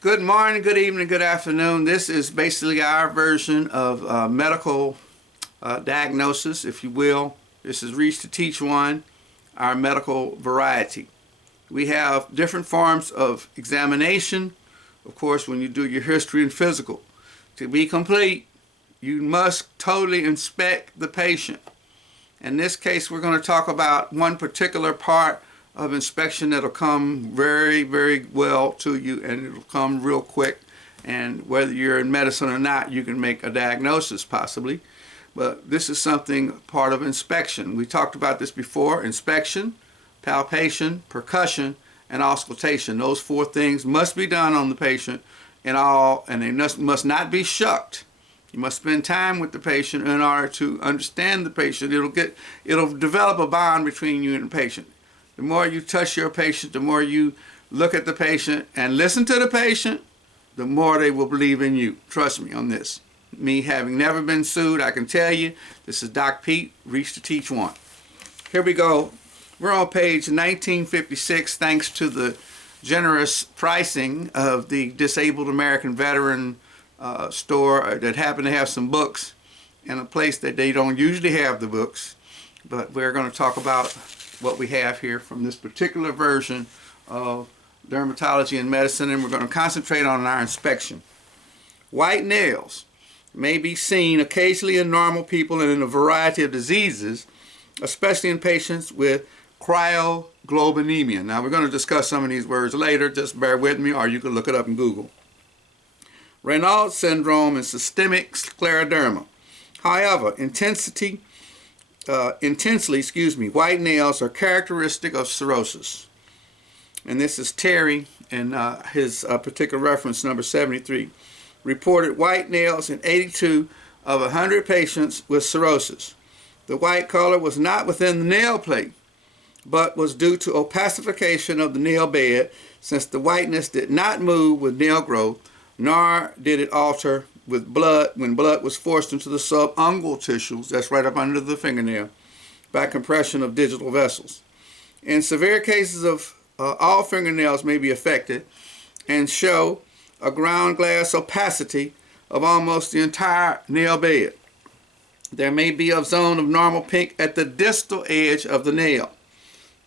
Good morning, good evening, good afternoon. This is basically our version of medical diagnosis, if you will. This is Reach to Teach One, our medical variety. We have different forms of examination. Of course, when you do your history and physical, to be complete, you must totally inspect the patient. In this case, we're going to talk about one particular part of inspection that'll come very, very well to you, and it'll come real quick. And whether you're in medicine or not, you can make a diagnosis possibly. But this is something part of inspection. We talked about this before: inspection, palpation, percussion, and auscultation. Those four things must be done on the patient and they must not be shucked. You must spend time with the patient in order to understand the patient. It'll develop a bond between you and the patient. The more you touch your patient, the more you look at the patient and listen to the patient, the more they will believe in you. Trust me on this. Me having never been sued, I can tell you, this is Doc Pete, Reach to Teach One. Here we go. We're on page 1956, thanks to the generous pricing of the Disabled American Veteran store that happened to have some books in a place that they don't usually have the books. But we're going to talk about what we have here from this particular version of dermatology and medicine, and we're going to concentrate on our inspection. White nails may be seen occasionally in normal people and in a variety of diseases, especially in patients with cryoglobulinemia. Now, we're going to discuss some of these words later. Just bear with me, or you can look it up in Google. Raynaud's syndrome and systemic scleroderma. However, intensely, white nails are characteristic of cirrhosis. And this is Terry in his particular reference number 73. Reported white nails in 82 of 100 patients with cirrhosis. The white color was not within the nail plate, but was due to opacification of the nail bed, since the whiteness did not move with nail growth, nor did it alter with blood when blood was forced into the subungual tissues, that's right up under the fingernail, by compression of digital vessels. In severe cases of all fingernails may be affected and show a ground glass opacity of almost the entire nail bed. There may be a zone of normal pink at the distal edge of the nail.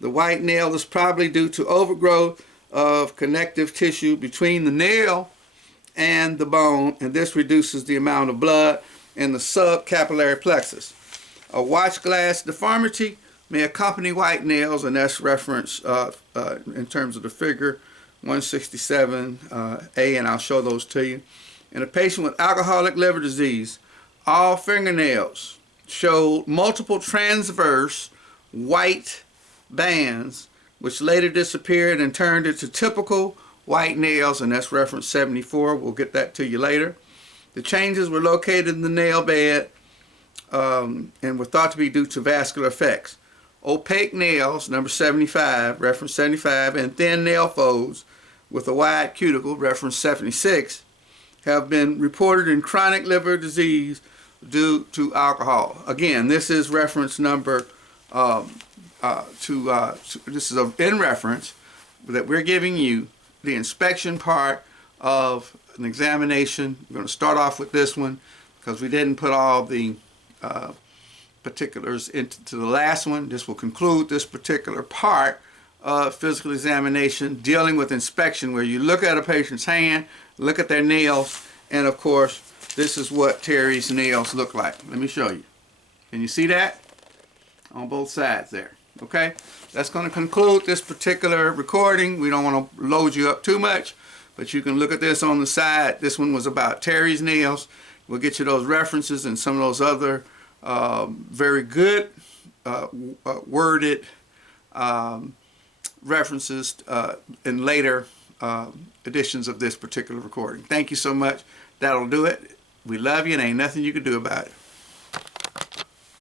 The white nail is probably due to overgrowth of connective tissue between the nail and the bone, and this reduces the amount of blood in the subcapillary plexus. A watch glass deformity may accompany white nails, and that's referenced in terms of the figure 167A, and I'll show those to you. In a patient with alcoholic liver disease, all fingernails showed multiple transverse white bands, which later disappeared and turned into typical white nails, and that's reference 74. We'll get that to you later. The changes were located in the nail bed and were thought to be due to vascular effects. Opaque nails, number 75, reference 75, and thin nail folds with a wide cuticle, reference 76, have been reported in chronic liver disease due to alcohol. Again, this is reference number this is in reference that we're giving you the inspection part of an examination. We're going to start off with this one because we didn't put all the particulars into the last one. This will conclude this particular part of physical examination dealing with inspection, where you look at a patient's hand, look at their nails, and of course this is what Terry's nails look like. Let me show you. Can you see that? On both sides there. Okay, that's going to conclude this particular recording. We don't want to load you up too much, but you can look at this on the side. This one was about Terry's nails. We'll get you those references and some of those other very good worded references in later editions of this particular recording. Thank you so much. That'll do it. We love you, and ain't nothing you can do about it.